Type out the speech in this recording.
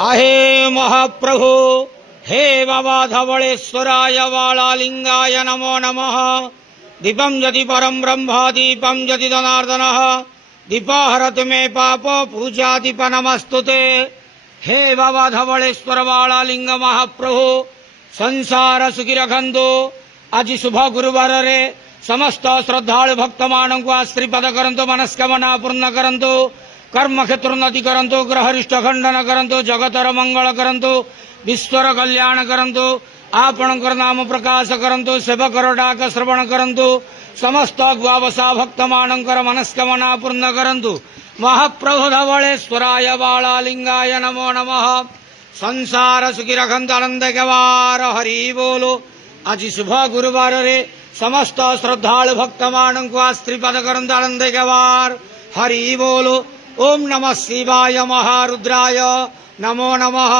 आहे महाप्रभु हे बाबा धवलेश्वराय वालालिंगाय नमो नमः। दीपं यदि परम ब्रह्म दीपं यदि जनार्दनः दीपहरतु मे पाप पूजा दीप नमस्तुते। हे बाबा धवलेश्वर वालालिंग महाप्रभु संसार सुखी रखंतु। आज शुभ गुरुवार रे समस्त श्रद्धालु भक्त मानक आश्रीपद करंतु, मनस्कामना पूर्ण करंतु, कर्म क्षेत्र उन्नति करंतु, ग्रहरिष्ट खंडन करंतु, जगतर मंगल करंतु, विश्वर कल्याण करंतु, आपणकर नाम प्रकाश करंतु, सेवकर डाक श्रवण करंतु, समस्त द्वावसा भक्त मानकर मनस्कामना पूर्ण करंतु। महाप्रभु धवलेश्वराय बालालिंगाय नमो नमः। संसार सुखी रखंतु आनंद गवार हरि बोलो। आज शुभ गुरुवार रे समस्त श्रद्धालु भक्त मानक आश्रीपद करंतु आनंद गवार हरि बोलो। ओम नमः शिवाय महारुद्राय नमो नमः।